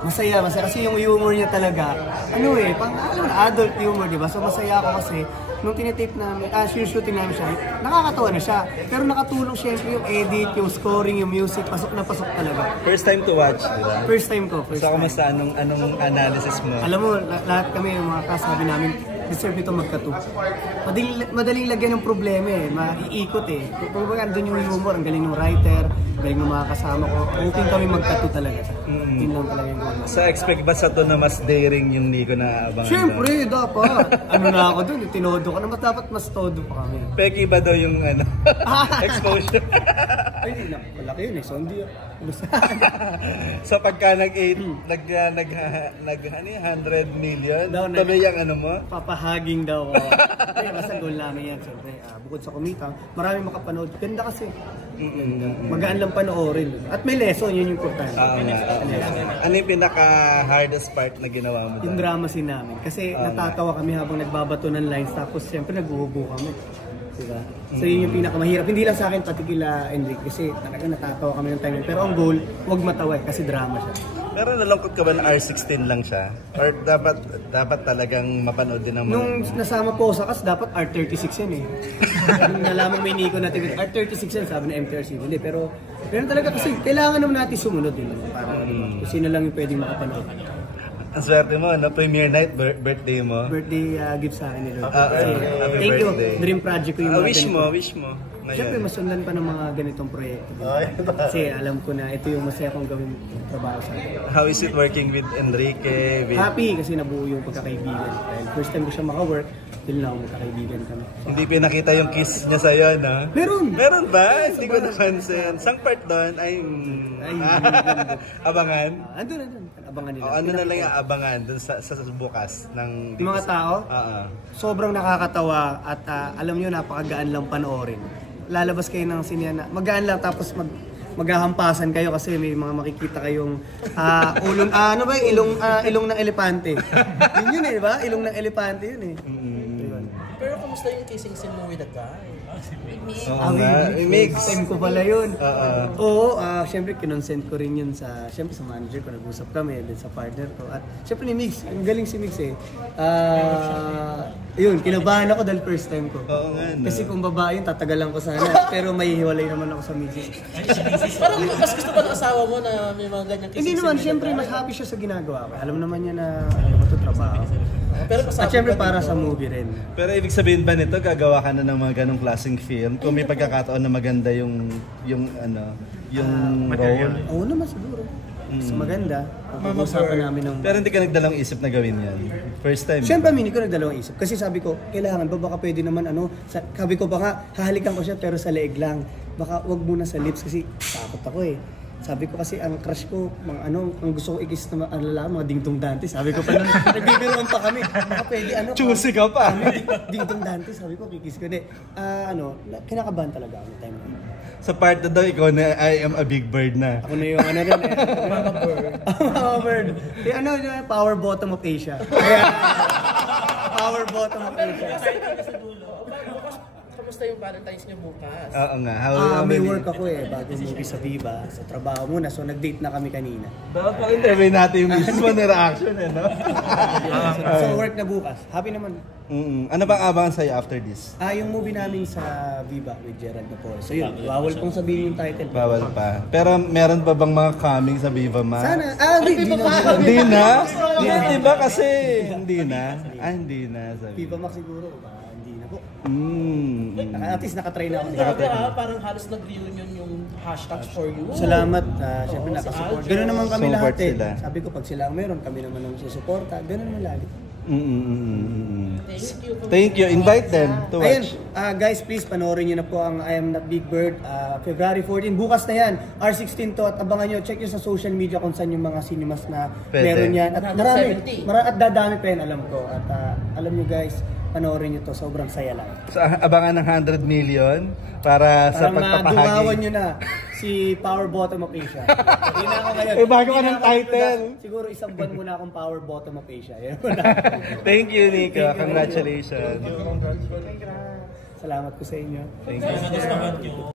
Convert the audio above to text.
Masaya kasi yung humor niya talaga, ano eh, pang adult humor, di ba? So masaya ako kasi nung tinitape namin, shooting namin siya, nakakatawa na siya. Pero nakatulong syempre yung edit, yung scoring, yung music, pasok na pasok talaga. First time to watch, di ba? First time ko, first time. Kamusta anong analysis mo? Alam mo, lahat kami, yung mga kasabi namin, deserve ito magkatu. Madaling lagyan ng problema eh, maiikot eh. Kung andun yung humor, ang galing ng writer, ang galing ng mga kasama ko, hoping kami magkatu talaga. Yun lang talaga yung humor. So expect ba sa to na mas daring yung Nico na abangan? Siyempre, dapat. Ano na ako dun, tinodo ka na, dapat mas todo pa kami. Peki ba daw yung exposure? Ay, hindi na, malaki yun eh, so hindi. So pagka nag-100 million, tuloy yung ano mo? Papahaging daw. Kaya basta goal namin yan, siyempre. Bukod sa kumita, maraming makapanood. Ganda kasi. Magaan lang panoorin. At may lesson, yun yung importante. Ano yung pinaka-hardest part na ginawa mo? Yung drama scene namin. Kasi natatawa kami habang nagbabato ng lines, tapos siyempre naghuhubo kami. Diba? So yun yung pinakamahirap. Hindi lang sa akin, pati kila Enrique, kasi talaga natatawa kami ng time. Pero ang goal, huwag matawa kasi drama siya. Pero nalungkot ka ba na R16 lang siya? Or dapat talagang mapanood din ng mga... Nung nasama po sa kas, dapat R36 yan eh. Nung nalaman may Nico natin, R36 yan, sabi na MTRC. Hindi, pero talaga kasi kailangan naman natin sumunod din. Para kung sino lang yung pwedeng makapanood. Ang swerte mo, na premiere night, birthday mo. Birthday gift sa akin ni Lord. Thank you, dream project ko yung mga wish mo. Siyempre, masundan pa ng mga ganitong proyekto. Kasi alam ko na ito yung masaya kong gawin trabaho sa akin. How is it working with Enrique? Happy kasi nabuo yung pagkakaibigan. Dahil first time ko siya maka-work, till now magkakaibigan kami. Hindi pinakita yung kiss niya sa'yo, no? Meron ba? Hindi ko napansin. Sang part doon ay abangan? Andun. Abangan nila. Ano na lang yung abangan doon sa bukas ng... Yung mga tao? Sobrang nakakatawa at alam nyo, napakagaan lang panoorin. Lalabas kayo ng sinya na magaan lang tapos maghahampasan kayo kasi may mga makikita kayong ilong ng elepante. Yun eh, di ba? Ilong ng elepante yun eh. Pero kamusta yung kissing scene mo with a guy? Mix. Time ko pala yun. Oo, syempre kinonsent ko rin yun sa manager ko, nag-usap kami din sa partner ko. At syempre ni Mix, ang galing si Mix eh. Yun, kinabahan ako dahil first time ko. Kasi kung babae yun, tatagalan ko sana. Pero may hiwalay naman ako sa misis. Parang mas gusto ba ng asawa mo na may mga ganyan kissing scene? Hindi naman, syempre mas happy siya sa ginagawa ko. Alam naman niya na ito trabaho. At syempre para sa movie rin. Pero ibig sabihin ba nito, gagawa ka na ng mga ganong klaseng film? Kung may pagkakataon na maganda yung role? Oo naman siguro. Mas maganda. Pag-usapan namin ng... Pero hindi ka nagdalawang isip na gawin yan? First time? Siyempre, hindi ko nagdalawang isip. Kasi sabi ko, kailangan ba baka pwede naman sabi ko baka hahalikan ko siya pero sa leeg lang. Baka wag muna sa lips kasi takot ako eh. Sabi ko kasi ang crush ko, ang gusto ko i-kiss na mga Dingdong Dante. Sabi ko pa nun, nagbibiruan pa kami. Baka pwede Choosy ka pa. Dingdong Dante, sabi ko, kikiss ko. Kinakabahan talaga ako time na yun. Sa part na daw, ikaw na I am a big bird na. Ako na yung rin eh. Mama bird. Mama bird. Power bottom of Asia. Power bottom of Asia. Kamusta yung Valentine's niyo bukas? Oo nga. May work ako bago movie sa Viva. Sa trabaho muna. So nag-date na kami kanina. Dapat pa-interview natin yung mismo na reaction no? So work na bukas. Happy naman. Ano bang abangan sa'yo after this? Yung movie namin sa Viva with Gerald Napol. So yun, bawal pong sabihin yung title. Bawal pa. Pero meron pa bang mga coming sa Viva Ma? Sana. Hindi na. Hindi na? Diba kasi hindi na? Hindi na. Viva Max siguro. Hindi na po. At least nakatry na ako. Grabe parang halos nag-reunion yung hashtags for you. Salamat. Siyempre nakasupport. Ganoon naman kami lahat eh. Sabi ko pag sila ang meron, kami naman ang susuporta. Ganoon naman lagi. Thank you. Invite them to watch. Ayun, guys, please panoorin nyo na po ang I Am Not Big Bird. February 14, bukas na yan. R16 to at abangan nyo. Check nyo sa social media kung saan yung mga cinemas na meron yan. At at dadami pa yan, alam ko. At alam nyo guys, panoorin nyo to. Sobrang saya lang. So, abangan ng 100 million para sa pagpapahagi. Dumawan nyo na si Power Bottom of Asia. Hindi na ako ngayon. Bago ka ng title. Siguro isang buwan muna akong Power Bottom of Asia. Thank you, Nico. Congratulations. Salamat ko sa inyo. Thank you.